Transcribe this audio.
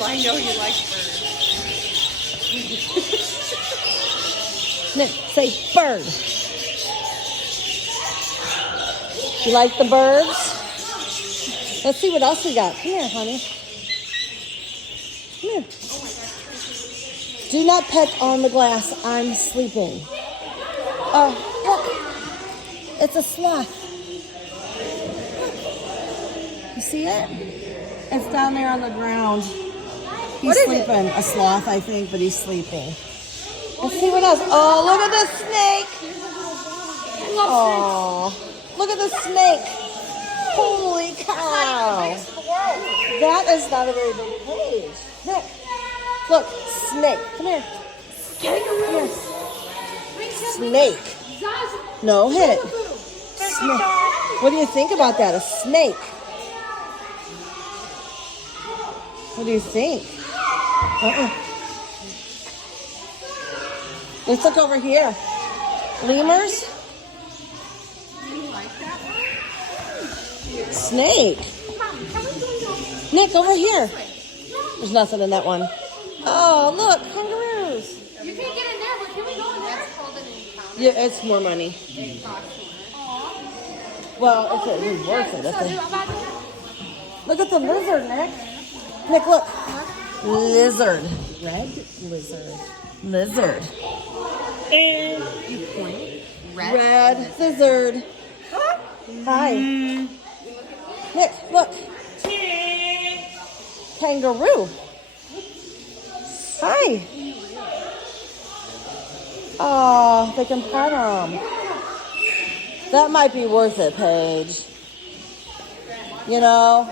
I know you like birds. Nick, say bird. You like the birds? Let's see what else we got. Come here, honey. Come here. Do not pet on the glass. I'm sleeping. Oh, look. It's a sloth. You see it? It's down there on the ground. He's sleeping. A sloth, I think, but he's sleeping. Let's see what else. Oh, look at the snake. Oh, look at the snake. Holy cow. That is not a very big cage. Look. Look, snake. Come here. Come here. Snake. No, hit it. Snake. What do you think about that? A snake. What do you think? Let's look over here. Lemurs? Snake. Nick, over here. There's nothing in that one. Oh, look, kangaroos. You can't get in there, but can we go in there? Yeah, it's more money. Well, it's at least worth it. Look at the lizard, Nick. Nick, look. Lizard. Red lizard. Lizard. And You point. red lizard. Hi. Nick, look. Kangaroo. Hi. Oh, they can pet them. That might be worth it, Paige. You know?